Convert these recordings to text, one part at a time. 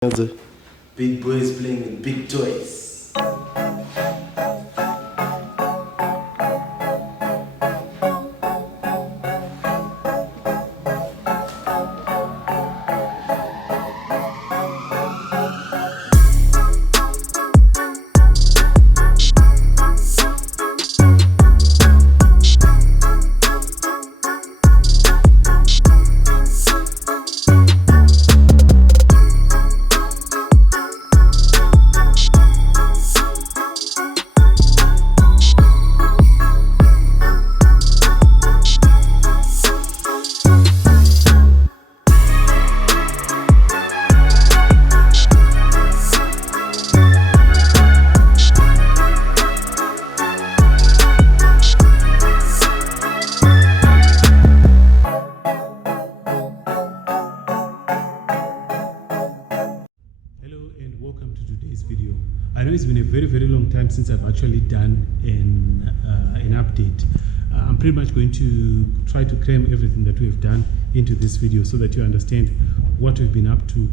Big boys playing with big toys. Welcome to today's video. I know it's been a very long time since I've actually done an update. I'm pretty much going to try to cram everything that we have done into this video so that you understand what we've been up to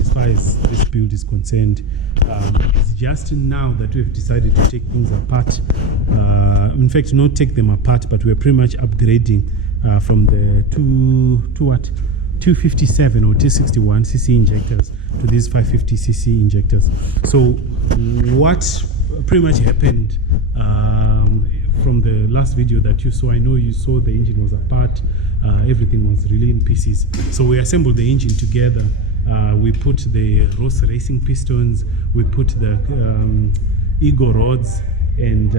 as far as this build is concerned. It's just now that we've decided to take things apart. In fact, not take them apart, but we're pretty much upgrading from the 257 or 261 cc injectors to these 550 cc injectors. So what pretty much happened from the last video that you saw, I know you saw the engine was apart, everything was really in pieces. So we assembled the engine together. We put the Ross racing pistons, we put the Ego rods, and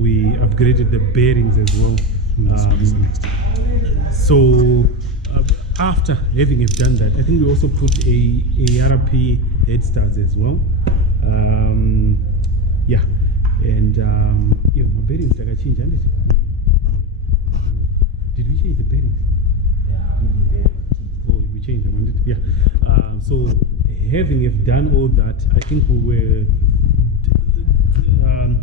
we upgraded the bearings as well. After having done that, I think we also put a RP head studs as well. Yeah, and yeah, my bearings like I changed, didn't it? Did we change the bearings? Yeah, oh, we changed them, didn't it? Yeah. So having done all that, I think we were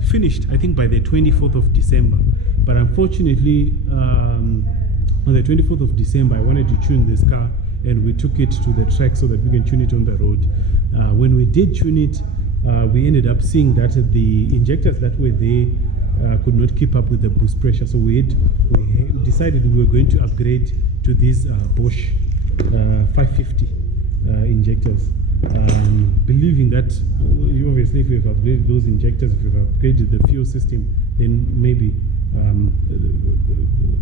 finished, I think, by the 24th of December. But unfortunately, on the 24th of December, I wanted to tune this car, and we took it to the track so that we can tune it on the road. When we did tune it, we ended up seeing that the injectors that were there could not keep up with the boost pressure. So we decided we were going to upgrade to these Bosch 550 injectors. Believing that obviously if we have upgraded those injectors, if we have upgraded the fuel system, then maybe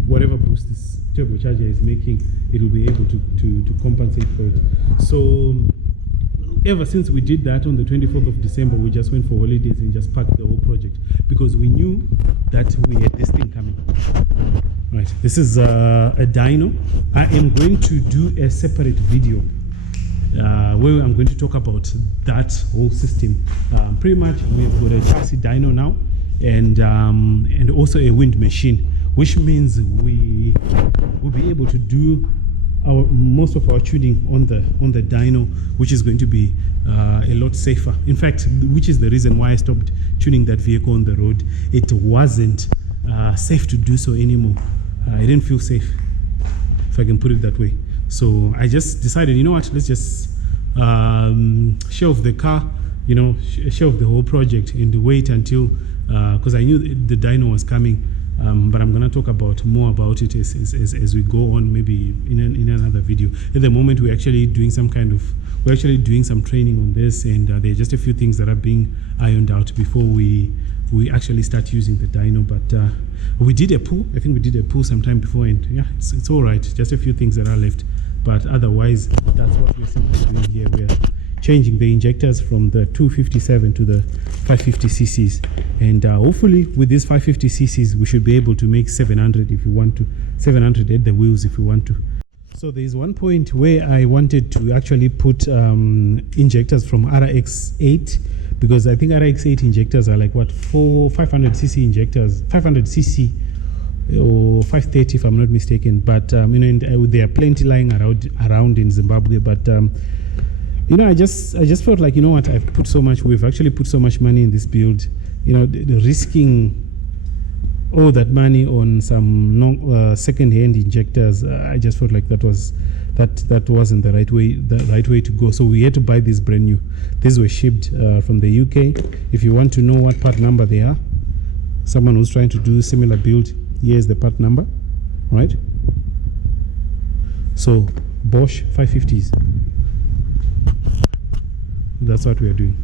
whatever boost this turbocharger is making, it will be able to compensate for it. So ever since we did that on the 24th of December, we just went for holidays and just parked the whole project because we knew that we had this thing coming. Right, this is a dyno. I am going to do a separate video where I'm going to talk about that whole system. Pretty much we've got a chassis dyno now, and also a wind machine, which means we will be able to do most of our tuning on the dyno, which is going to be a lot safer. In fact, which is the reason why I stopped tuning that vehicle on the road. It wasn't safe to do so anymore. I didn't feel safe, if I can put it that way. So I just decided, you know what, let's just shelve the car, you know, shelve the whole project and wait until, because I knew the dyno was coming. But I'm going to talk more about it as we go on, maybe in another video. At the moment, we're actually doing some training on this, and there are just a few things that are being ironed out before we actually start using the dyno. But we did a pull. I think we did a pull sometime before, and yeah, it's all right. Just a few things that are left, but otherwise, that's what we're simply doing here. We're changing the injectors from the 257 to the 550 cc's, and hopefully with these 550 cc's we should be able to make 700 if we want to, 700 at the wheels if we want to. So there is one point where I wanted to actually put injectors from RX8, because I think RX8 injectors are like what, 500 cc injectors, 500 cc or 530 if I'm not mistaken, but you know, there are plenty lying around in Zimbabwe, but you know, I just felt like, you know what, we've actually put so much money in this build, you know, risking all that money on some second-hand injectors. I just felt like that was that wasn't the right way to go. So we had to buy these brand new. These were shipped from the UK. If you want to know what part number they are, someone who's trying to do similar build, here's the part number, right? So Bosch 550s. That's what we are doing.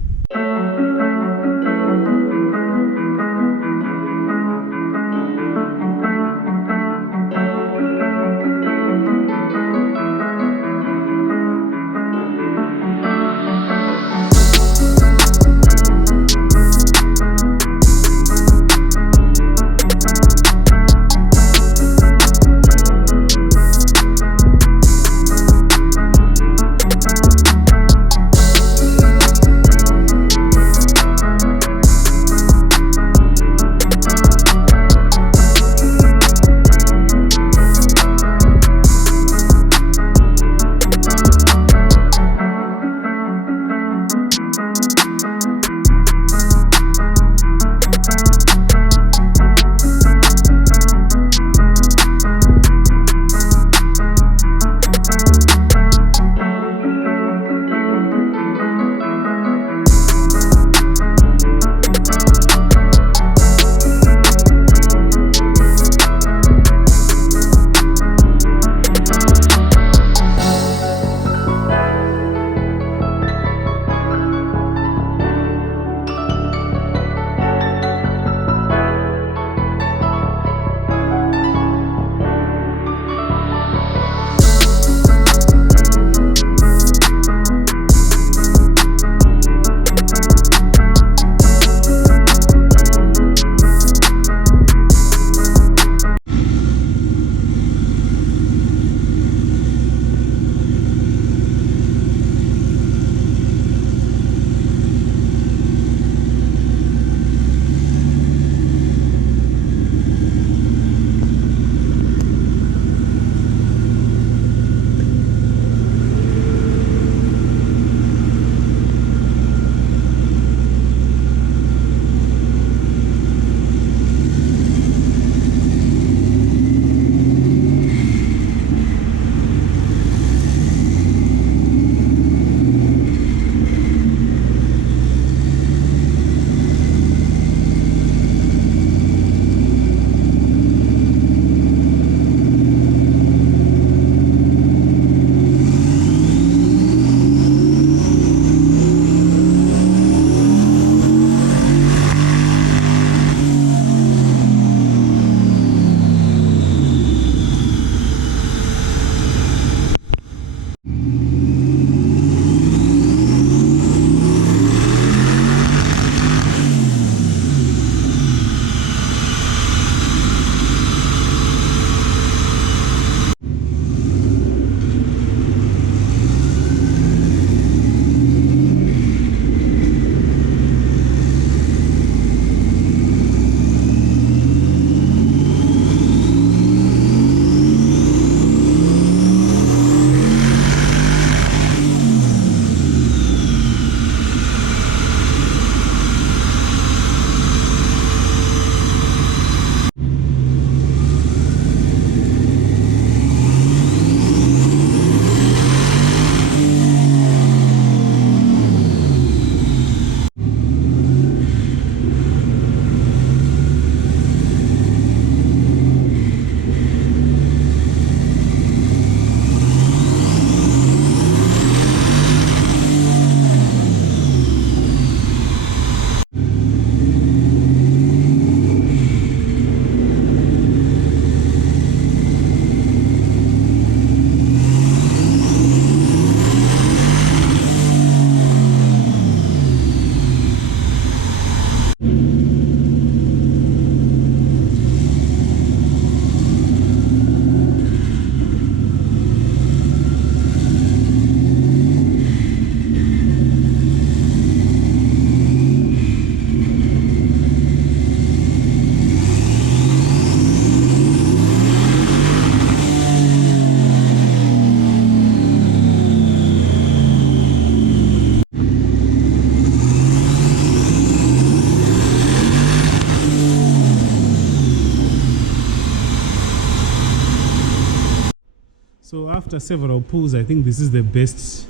after several pulls, I think this is the best.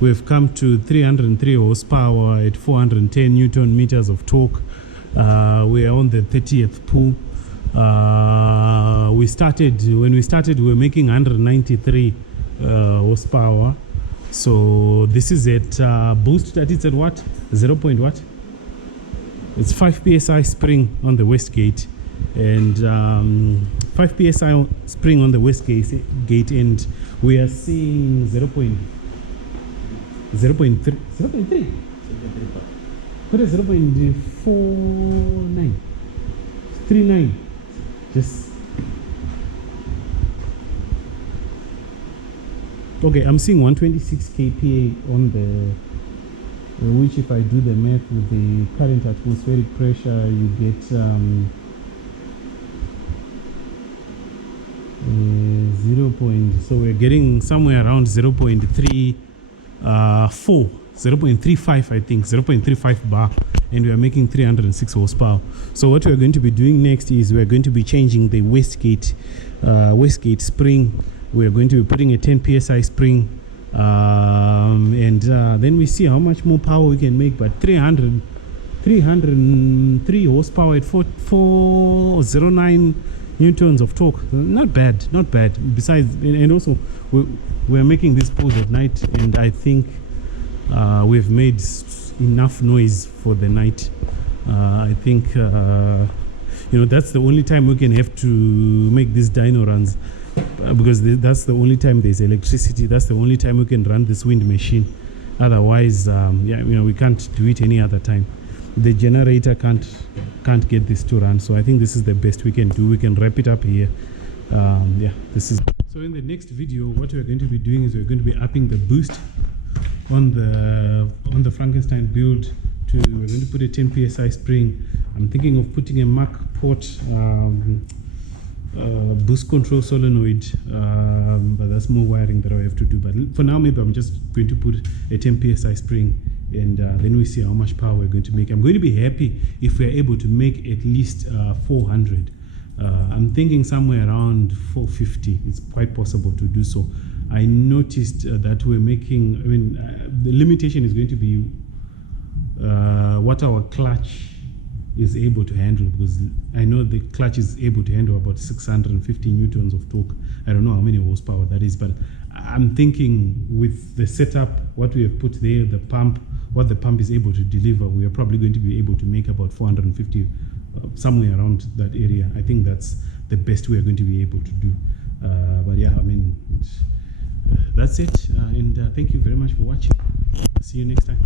We've come to 303 horsepower at 410 Newton meters of torque. We are on the 30th pull. When we started, we were making 193 horsepower. So this is at boost that it's at what? 0. What? It's 5 psi spring on the west gate, and 5 psi spring on the west gate, and we are seeing 0.3. What is 0.49? 39. Just okay. I'm seeing 126 kPa on the. Which, if I do the math with the current atmospheric pressure, you get 0. So we're getting somewhere around 0.34, 0.35, I think, 0.35 bar, and we are making 306 horsepower. So what we're going to be doing next is we're going to be changing the wastegate spring. We're going to be putting a 10 psi spring. And then we see how much more power we can make. But 303 horsepower at 409 newtons of torque, not bad. Besides, and also we're making these pulls at night, and I think we've made enough noise for the night. I think that's the only time we can have to make these dyno runs. Because that's the only time there's electricity. That's the only time we can run this wind machine. Otherwise, we can't do it any other time. The generator can't get this to run. So I think this is the best we can do. We can wrap it up here. This is. So in the next video, what we're going to be doing is we're going to be upping the boost on the Frankenstein build. We're going to put a 10 psi spring. I'm thinking of putting a Mach port. Boost control solenoid, but that's more wiring that I have to do. But for now, maybe I'm just going to put a 10 psi spring, and then we see how much power we're going to make. I'm going to be happy if we're able to make at least 400. I'm thinking somewhere around 450. It's quite possible to do so. I noticed that we're making, the limitation is going to be what our clutch is able to handle, because I know the clutch is able to handle about 650 newtons of torque. I don't know how many horsepower that is, but I'm thinking with the setup, what we have put there, the pump, what the pump is able to deliver, we are probably going to be able to make about 450, somewhere around that area. I think that's the best we are going to be able to do. But yeah, that's it. And thank you very much for watching. See you next time.